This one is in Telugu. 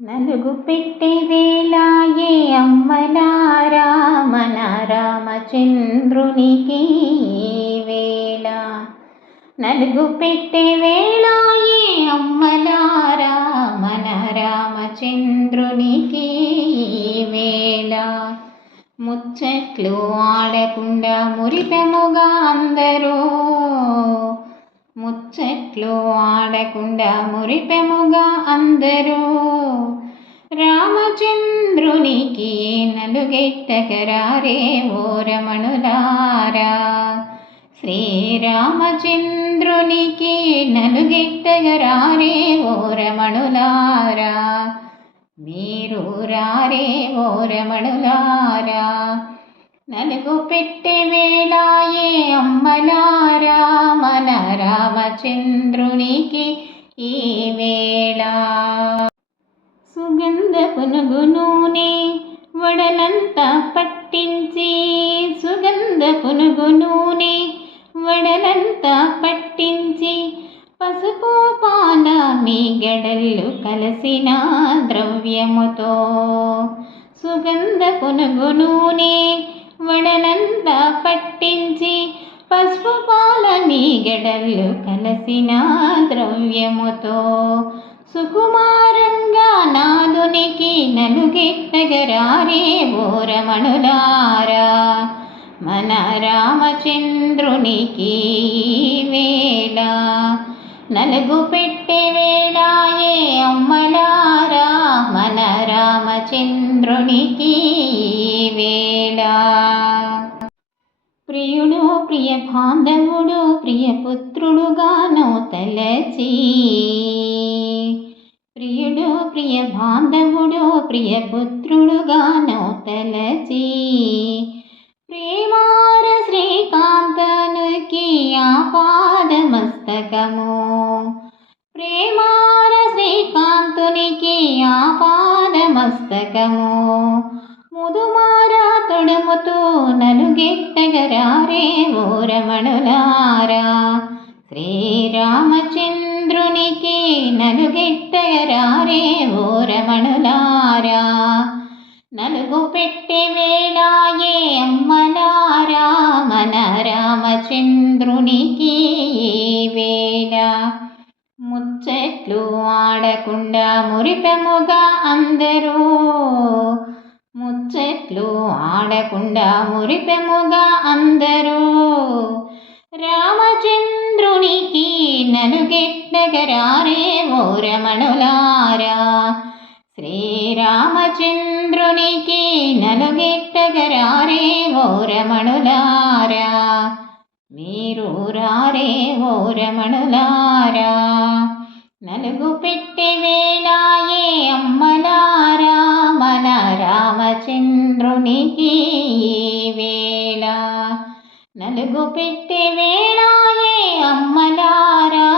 నలుగు పెట్టి వేలాయే అమ్మలారా మన రామచంద్రునికి వేళ. నలుగు పెట్టే వేళాయే అమ్మలారా మన రామచంద్రునికి వేళ. ముచ్చట్లు ఆడకుండా మురిపెముగా అందరూ ముచ్చట్లు ఆడకుండా మురిపెముగా అందరూ. రామచంద్రునికి నలుగెట్టకరారే ఓ రమణులారా శ్రీరామచంద్రునికి నలుగెట్టగరారే ఓ రమణులారా మీరు రారే ఓ రమణులారా నలుగు పెట్టే వేళాయే అమ్మలా రామచంద్రునికి ఈ వేళ. సుగంధ పునుగు నూనె వడలంతా పట్టించి సుగంధ పునుగు నూనె వడలంతా పట్టించి పసుపు పాల మీగడళ్ళు కలిసిన ద్రవ్యముతో. సుగంధ పునుగు నూనె వడలంతా పట్టి మీగడళ్ళు కలసిన ద్రవ్యముతో సుకుమారంగా నాదునికి నలుగెట్టగరారే బోరమణులారా మన రామచంద్రునికి వేళ. నలుగు పెట్టే వేళాయే అమ్మలారా. మన రామచంద్రునికి వేళ. ప్రియుడు ప్రియ బాంధవుడు ప్రియ పుత్రుడుగాను తలచి. ప్రియుడు ప్రియ బాంధవుడు ప్రియ పుత్రుడుగాను తలచి. ప్రేమార శ్రీకాంతనుకి ఆపాదమస్తకము. ప్రేమార శ్రీకాంతునికి ఆపాదమస్తకము. కరుణముతో తొడుముతూ నలుగెట్టగరారే ఓరమణులారా. శ్రీరామచంద్రునికి నలుగెట్టగరారే ఓ రమణులారా నలుగు పెట్టే వేళాయే అమ్మలారా మన రామచంద్రునికి వేళ? ముచ్చట్లు ఆడకుండా మురిపెముగా అందరూ ఆడకుండా మురిపెముగా అందరూ. రామచంద్రునికి నలుగెట్టగరారే ఓ రమణులారా శ్రీరామచంద్రునికి నలుగెట్టగరారే ఓ రమణులారా మీరు రారే ఓ రమణులారా నలుగు పెట్టివే కరుణికి వేళ. నలుగు పెట్టి వేళాయే అమ్మలారా.